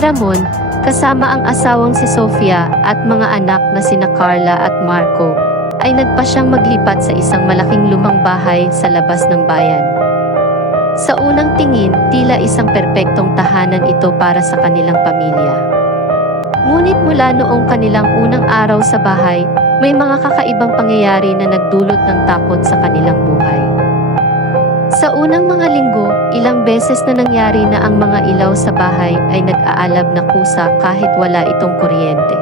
Ramon, kasama ang asawang si Sofia at mga anak na sina Carla at Marco, ay nagpasyang maglipat sa isang malaking lumang bahay sa labas ng bayan. Sa unang tingin, tila isang perpektong tahanan ito para sa kanilang pamilya. Ngunit mula noong kanilang unang araw sa bahay, may mga kakaibang pangyayari na nagdulot ng takot sa kanilang buhay. Sa unang mga linggo, ilang beses na nangyari na ang mga ilaw sa bahay ay nag-aalab na kusa kahit wala itong kuryente.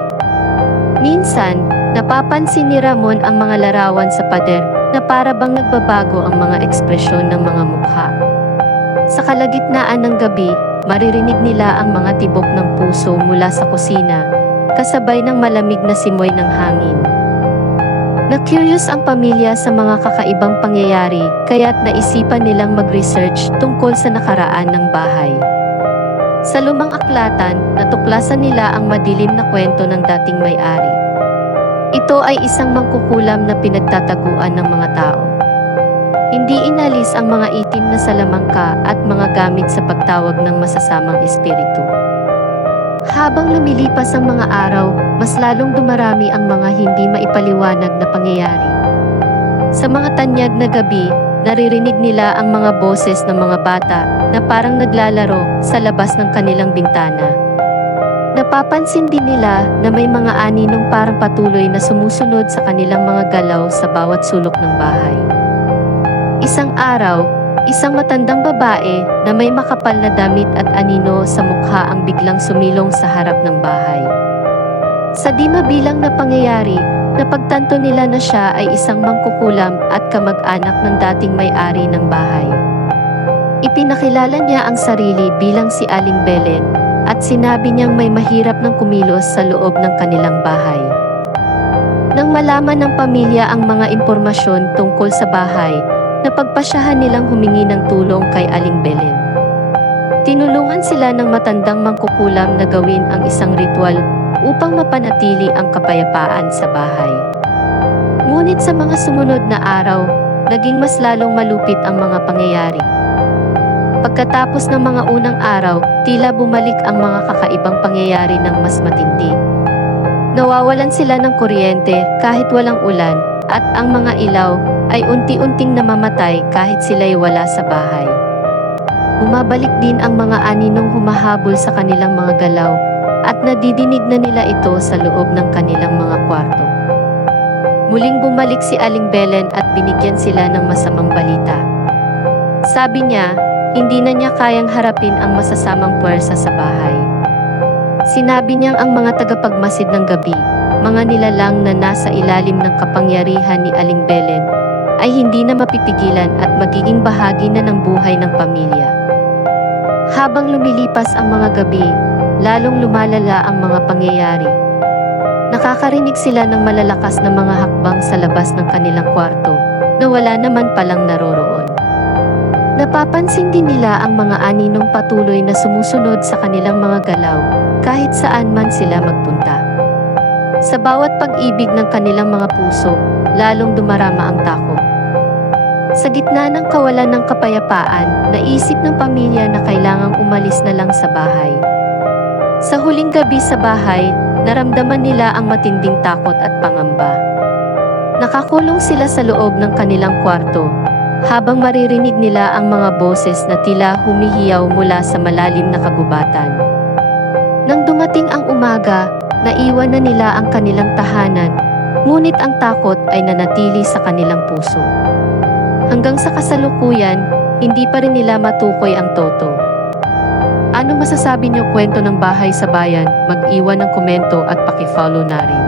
Minsan, napapansin ni Ramon ang mga larawan sa pader na para bang nagbabago ang mga ekspresyon ng mga mukha. Sa kalagitnaan ng gabi, maririnig nila ang mga tibok ng puso mula sa kusina, kasabay ng malamig na simoy ng hangin. Na-curious ang pamilya sa mga kakaibang pangyayari, kaya't naisipan nilang mag-research tungkol sa nakaraan ng bahay. Sa lumang aklatan, natuklasan nila ang madilim na kwento ng dating may-ari. Ito ay isang mangkukulam na pinagtataguan ng mga tao. Hindi inalis ang mga itim na salamangka at mga gamit sa pagtawag ng masasamang espiritu. Habang lumilipas ang mga araw, mas lalong dumarami ang mga hindi maipaliwanag na pangyayari. Sa mga tanyag na gabi, naririnig nila ang mga boses ng mga bata na parang naglalaro sa labas ng kanilang bintana. Napapansin din nila na may mga aninong parang patuloy na sumusunod sa kanilang mga galaw sa bawat sulok ng bahay. Isang araw, isang matandang babae na may makapal na damit at anino sa mukha ang biglang sumilong sa harap ng bahay. Sa di mabilang na pangyayari, napagtanto nila na siya ay isang mangkukulam at kamag-anak ng dating may-ari ng bahay. Ipinakilala niya ang sarili bilang si Aling Belen at sinabi niyang may mahirap ng kumilos sa loob ng kanilang bahay. Nang malaman ng pamilya ang mga impormasyon tungkol sa bahay, napagpasyahan nilang humingi ng tulong kay Aling Belen. Tinulungan sila ng matandang mangkukulam na gawin ang isang ritual upang mapanatili ang kapayapaan sa bahay. Ngunit sa mga sumunod na araw, naging mas lalong malupit ang mga pangyayari. Pagkatapos ng mga unang araw, tila bumalik ang mga kakaibang pangyayari ng mas matindi. Nawawalan sila ng kuryente kahit walang ulan, at ang mga ilaw ay unti-unting namamatay kahit sila'y wala sa bahay. Bumabalik din ang mga aninong humahabol sa kanilang mga galaw at nadidinig na nila ito sa loob ng kanilang mga kwarto. Muling bumalik si Aling Belen at binigyan sila ng masamang balita. Sabi niya, hindi na niya kayang harapin ang masasamang puwersa sa bahay. Sinabi niyang ang mga tagapagmasid ng gabi, mga nilalang na nasa ilalim ng kapangyarihan ni Aling Belen, ay hindi na mapipigilan at magiging bahagi na ng buhay ng pamilya. Habang lumilipas ang mga gabi, lalong lumalala ang mga pangyayari. Nakakarinig sila ng malalakas na mga hakbang sa labas ng kanilang kwarto, na wala naman palang naroroon. Napapansin din nila ang mga aninong patuloy na sumusunod sa kanilang mga galaw, kahit saan man sila magpunta. Sa bawat pag-ibig ng kanilang mga puso, lalong dumarama ang takot. Sa gitna ng kawalan ng kapayapaan, naisip ng pamilya na kailangang umalis na lang sa bahay. Sa huling gabi sa bahay, naramdaman nila ang matinding takot at pangamba. Nakakulong sila sa loob ng kanilang kwarto, habang maririnig nila ang mga boses na tila humihiyaw mula sa malalim na kagubatan. Nang dumating ang umaga, naiwan na nila ang kanilang tahanan, ngunit ang takot ay nanatili sa kanilang puso. Hanggang sa kasalukuyan, hindi pa rin nila matukoy ang toto. Ano masasabi niyo kwento ng bahay sa bayan? Mag-iwan ng komento at paki-follow na rin.